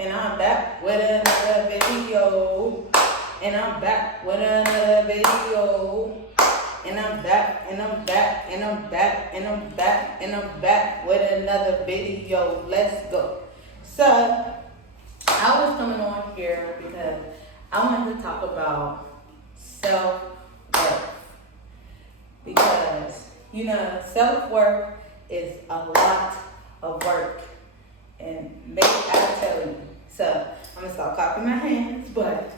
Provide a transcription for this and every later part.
And I'm back with another video. And I'm back with another video. And I'm back, and I'm back, and I'm back, and I'm back, and I'm back with another video. Let's go. So, I was coming on here because I wanted to talk about self-worth. Because, self-worth is a lot of work. And maybe I'll tell you. So, I'm going to stop clapping my hands, but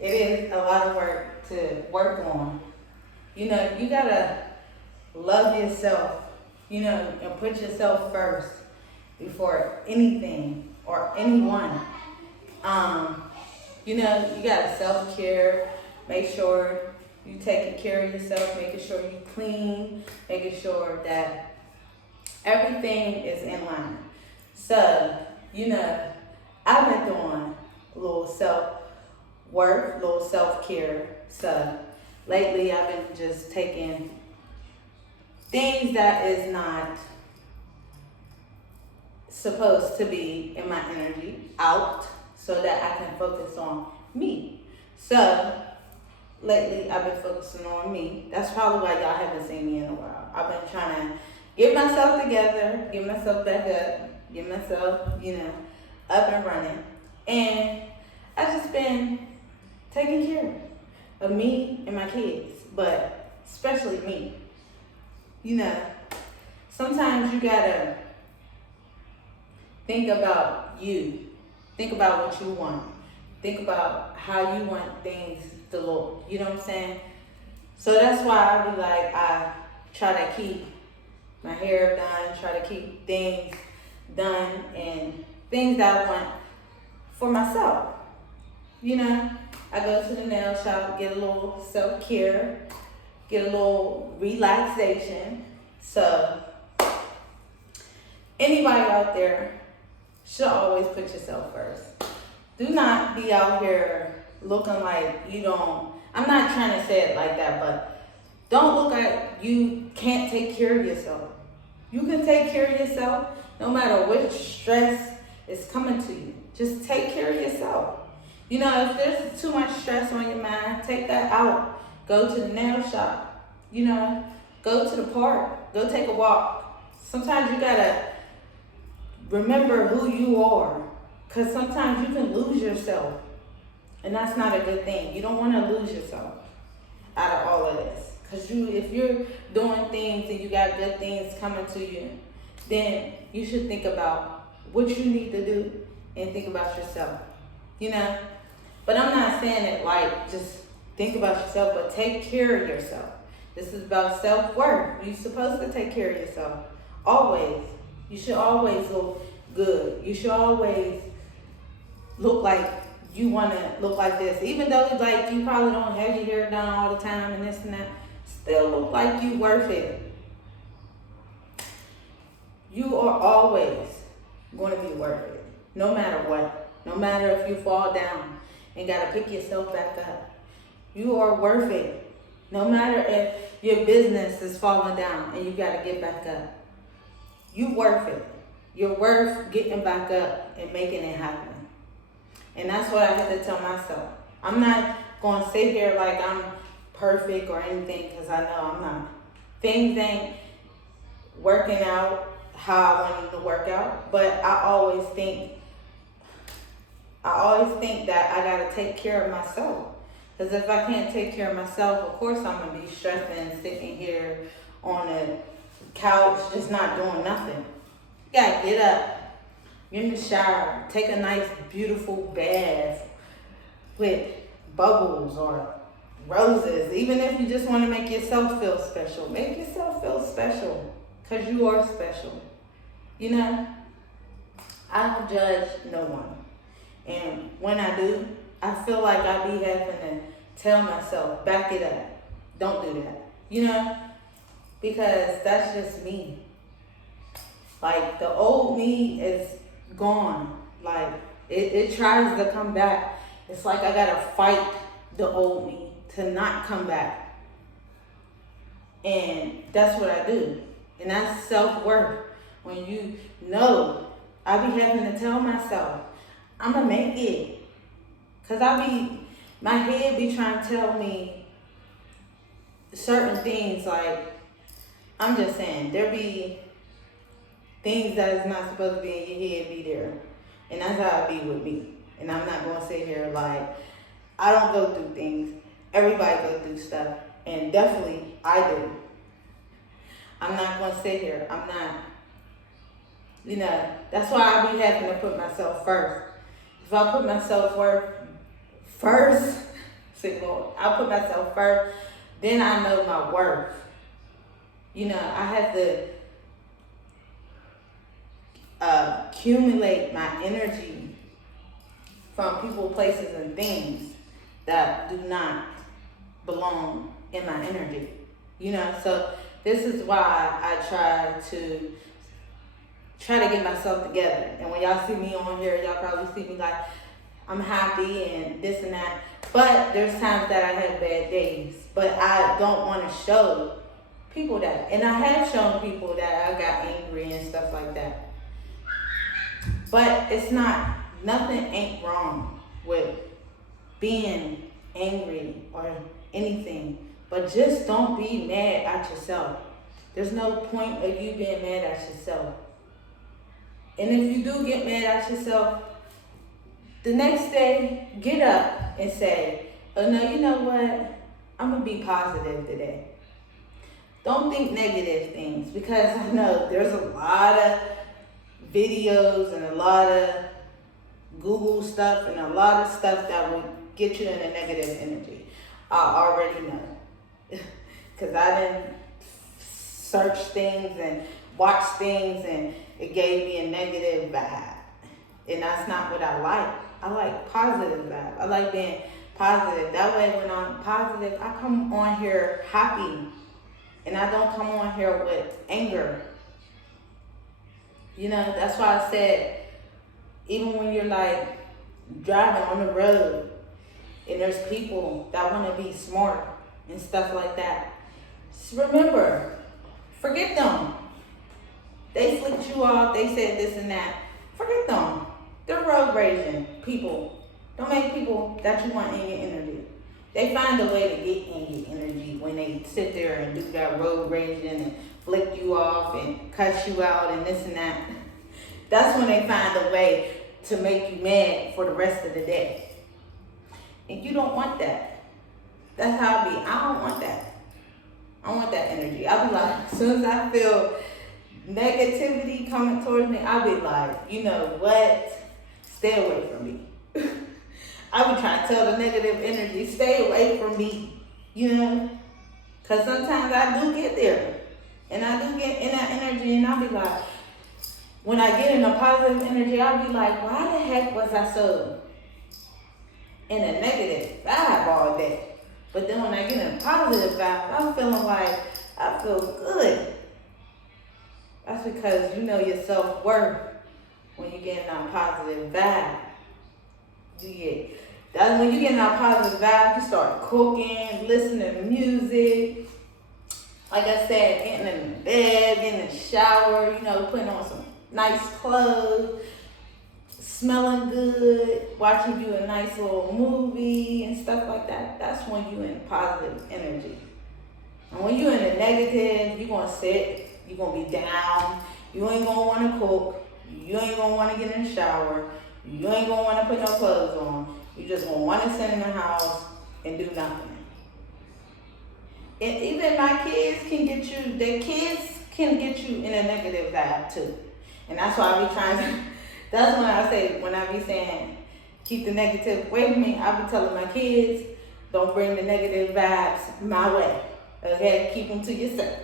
it is a lot of work to work on. You gotta love yourself, and put yourself first before anything or anyone. You gotta self-care, make sure you taking care of yourself, making sure you clean, making sure that everything is in line. So, I've been doing a little self-worth, a little self-care. So, lately, I've been just taking things that is not supposed to be in my energy out so that I can focus on me. So, lately, I've been focusing on me. That's probably why y'all haven't seen me in a while. I've been trying to get myself together, get myself back up, get myself, up and running. And I've just been taking care of me and my kids, but especially me. Sometimes you gotta think about you. Think about what you want. Think about how you want things to look. You know what I'm saying? So that's why I try to keep my hair done, try to keep things done and things that I want for myself. I go to the nail shop, get a little self-care, get a little relaxation. So, anybody out there should always put yourself first. Do not be out here looking like you don't, I'm not trying to say it like that, but don't look like you can't take care of yourself. You can take care of yourself no matter which stress is coming to you. Just take care of yourself. If there's too much stress on your mind, take that out. Go to the nail shop. Go to the park. Go take a walk. Sometimes you gotta remember who you are. Because sometimes you can lose yourself. And that's not a good thing. You don't want to lose yourself out of all of this. Because if you're doing things and you got good things coming to you, then you should think about what you need to do and think about yourself. But I'm not saying it like just think about yourself, but take care of yourself. This is about self-worth. You're supposed to take care of yourself. Always. You should always look good. You should always look like you want to look like this. Even though you probably don't have your hair done all the time and this and that, still look like you worth it. You are always going to be worth it. No matter what. No matter if you fall down and got to pick yourself back up. You are worth it. No matter if your business is falling down and you got to get back up. You worth it. You're worth getting back up and making it happen. And that's what I had to tell myself. I'm not going to sit here like I'm perfect or anything because I know I'm not. Things ain't working out how I want them to work out, but I always think that I gotta take care of myself. Because if I can't take care of myself, of course I'm gonna be stressing, sitting here on a couch, just not doing nothing. You gotta get up, get in the shower, take a nice, beautiful bath with bubbles or roses. Even if you just want to make yourself feel special, make yourself feel special. Because you are special. I don't judge no one. And when I do, I feel like I be having to tell myself, back it up. Don't do that. Because that's just me. Like, the old me is gone. Like, it tries to come back. It's like I gotta fight the old me to not come back. And that's what I do. And that's self-worth. When I be having to tell myself, I'ma make it. Cause my head be trying to tell me certain things, like, I'm just saying, there be things that is not supposed to be in your head be there. And that's how it be with me. And I'm not gonna sit here like, I don't go through things. Everybody go through stuff. And definitely I do. I'm not gonna sit here. I'm not, that's why I be having to put myself first. If I put myself first, I put myself first, then I know my worth. I have to accumulate my energy from people, places, and things that do not belong in my energy. So this is why I try to get myself together. And when y'all see me on here, y'all probably see me like I'm happy and this and that. But there's times that I have bad days. But I don't want to show people that. And I have shown people that I got angry and stuff like that. But it's not, nothing ain't wrong with being angry or anything. But just don't be mad at yourself. There's no point of you being mad at yourself. And if you do get mad at yourself, the next day, get up and say, oh no, you know what? I'm going to be positive today. Don't think negative things, because I know there's a lot of videos and a lot of Google stuff and a lot of stuff that will get you in a negative energy. I already know. Because I didn't search things and watch things and it gave me a negative vibe. And that's not what I like. I like positive vibe. I like being positive. That way when I'm positive, I come on here happy. And I don't come on here with anger. That's why I said, even when you're like driving on the road and there's people that want to be smart and stuff like that, just remember, forget them. They flicked you off, they said this and that. Forget them. They're road raging people. Don't make people that you want in your energy. They find a way to get in your energy when they sit there and do that road raging and flick you off and cuss you out and this and that. That's when they find a way to make you mad for the rest of the day. And you don't want that. That's how I be. I don't want that. I want that energy. I'll be like, as soon as I feel negativity coming towards me, I'll be like, you know what? Stay away from me. I be trying to tell the negative energy, stay away from me, Because sometimes I do get there. And I do get in that energy and I'll be like, when I get in a positive energy, I'll be like, why the heck was I so in a negative vibe all day? But then when I get in a positive vibe, I'm feeling like I feel good. That's because you know your self-worth when you get in that positive vibe. That's when you get in that positive vibe, you start cooking, listening to music. Like I said, getting in the bed, getting in the shower, putting on some nice clothes, smelling good, watching you a nice little movie and stuff like that. That's when you in positive energy. And when you in the negative, you're going to sit, you're going to be down, you ain't going to want to cook, you ain't going to want to get in the shower, you ain't going to want to put no clothes on. You just going to want to sit in the house and do nothing. And even my kids can get you, their kids can get you in a negative vibe too. And that's why I be trying to, that's when I be saying, keep the negative away from me, I be telling my kids, don't bring the negative vibes my way. Okay? Keep them to yourself.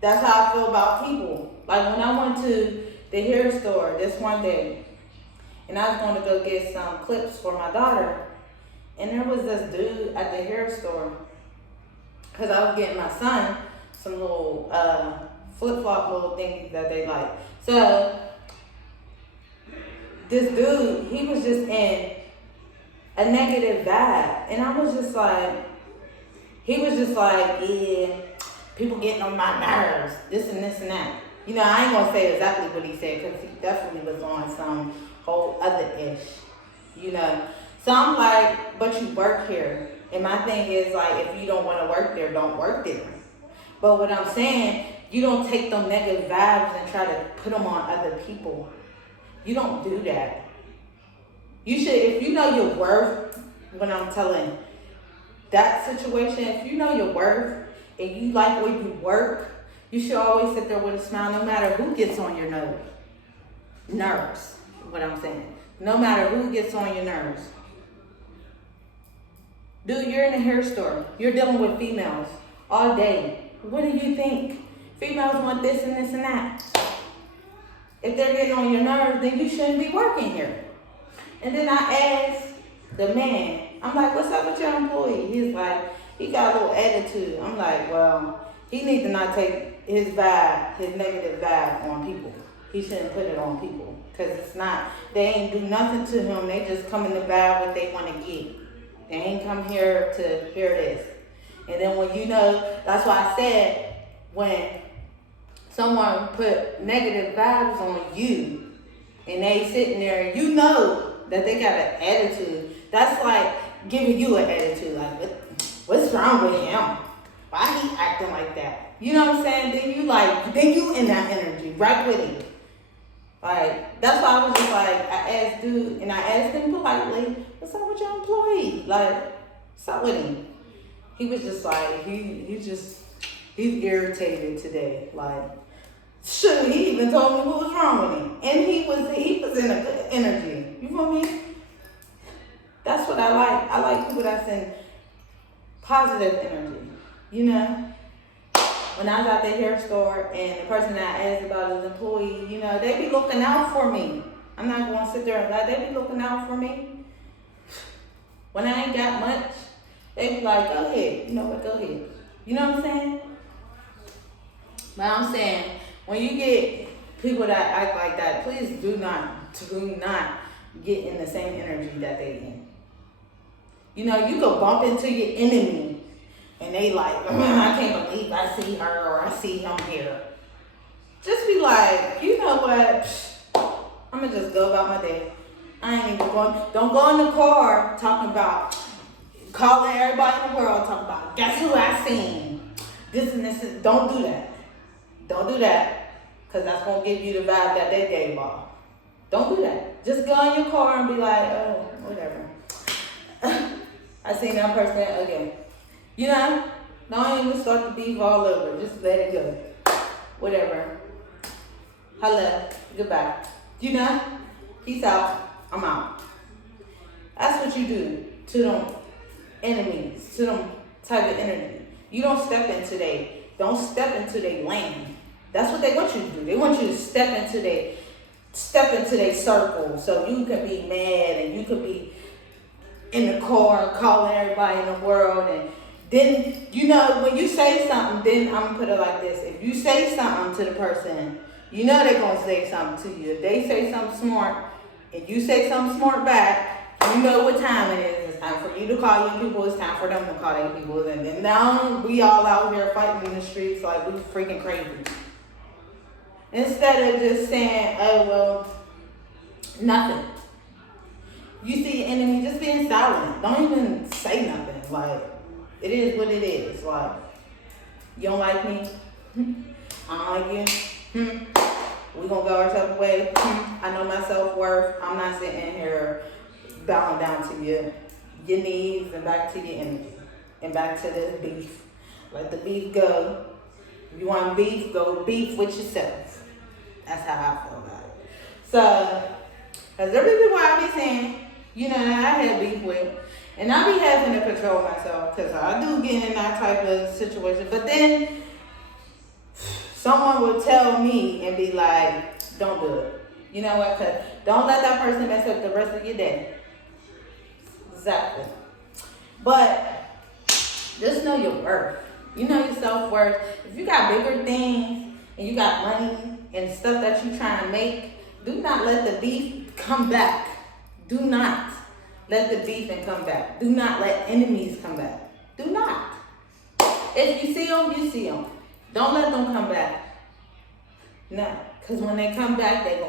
That's how I feel about people. Like when I went to the hair store this one day, and I was going to go get some clips for my daughter, and there was this dude at the hair store, because I was getting my son some little flip-flop little thingies that they like. So this dude, he was just in a negative vibe, and I was just like, he was just like, yeah, people getting on my nerves, this and this and that. You know, I ain't gonna say exactly what he said because he definitely was on some whole other ish. You know, so I'm like, but you work here, and my thing is like, if you don't want to work there, don't work there. But what I'm saying, you don't take them negative vibes and try to put them on other people. You don't do that. You should, if you know your worth, when I'm telling that situation, if you know your worth and you like where you work, you should always sit there with a smile no matter who gets on your nerves, what I'm saying. No matter who gets on your nerves. Dude, you're in a hair store. You're dealing with females all day. What do you think? Females want this and this and that. If they're getting on your nerves, then you shouldn't be working here. And then I asked the man, I'm like, what's up with your employee? He's like, he got a little attitude. I'm like, well, he needs to not take his vibe, his negative vibe on people. He shouldn't put it on people. Because it's not, they ain't do nothing to him. They just come in the vibe what they want to get. They ain't come here to hear this. And then when you know, that's why I said, when someone put negative vibes on you, and they sitting there, you know that they got an attitude. That's like giving you an attitude. Like, what's wrong with him? Why he acting like that? You know what I'm saying? Then you in that energy, right with him. Like, that's why I was just like, I asked dude, and I asked him politely, what's up with your employee? Like, what's up with him? He was just like, he's irritated today. Like, shoot, he even told me what was wrong with him. And he was in a good energy. You feel me? That's what I like. I like people that's in positive energy. You know? When I was at the hair store and the person that I asked about his employee, you know, they be looking out for me. I'm not going to sit there and lie. They be looking out for me. When I ain't got much, they be like, go ahead. You know what? Go ahead. You know what I'm saying? But I'm saying, when you get people that act like that, please do not get in the same energy that they in. You know, you go bump into your enemy and they like, I can't believe I see her or I see him here. Just be like, you know what? I'm gonna just go about my day. I ain't even going. Don't go in the car talking about calling everybody in the world talking about guess who I seen. This and this. Don't do that. Don't do that, because that's going to give you the vibe that they gave off. Don't do that. Just go in your car and be like, oh, whatever. I seen that person again. You know, don't even start the beef all over. Just let it go. Whatever. Hello. Goodbye. You know, peace out. I'm out. That's what you do to them enemies, to them type of energy. You don't step into their lane. That's what they want you to do. They want you to step into their circle, so you can be mad and you could be in the car calling everybody in the world. And then, you know, when you say something, then I'm gonna put it like this: if you say something to the person, you know they're gonna say something to you. If they say something smart and you say something smart back, you know what time it is. It's time for you to call your people. It's time for them to call their people. And then now we all out here fighting in the streets like we freaking crazy. Instead of just saying, oh, well, nothing. You see your enemy, just being silent. Don't even say nothing. Like, it is what it is. Like, you don't like me? I don't like you? We're going to go our separate way. I know my self-worth. I'm not sitting here bowing down to your knees and back to your energy. And back to the beef. Let the beef go. If you want beef, go beef with yourself. That's how I feel about it. So, because there be people I be saying, you know, I had beef with. And I be having to control myself because I do get in that type of situation. But then, someone will tell me and be like, don't do it. You know what? Because don't let that person mess up the rest of your day. Exactly. But just know your worth. You know your self-worth. If you got bigger things and you got money and stuff that you're trying to make, do not let the beef come back. Do not let the beef and come back. Do not let enemies come back. Do not. If you see them, you see them. Don't let them come back. No, because when they come back, they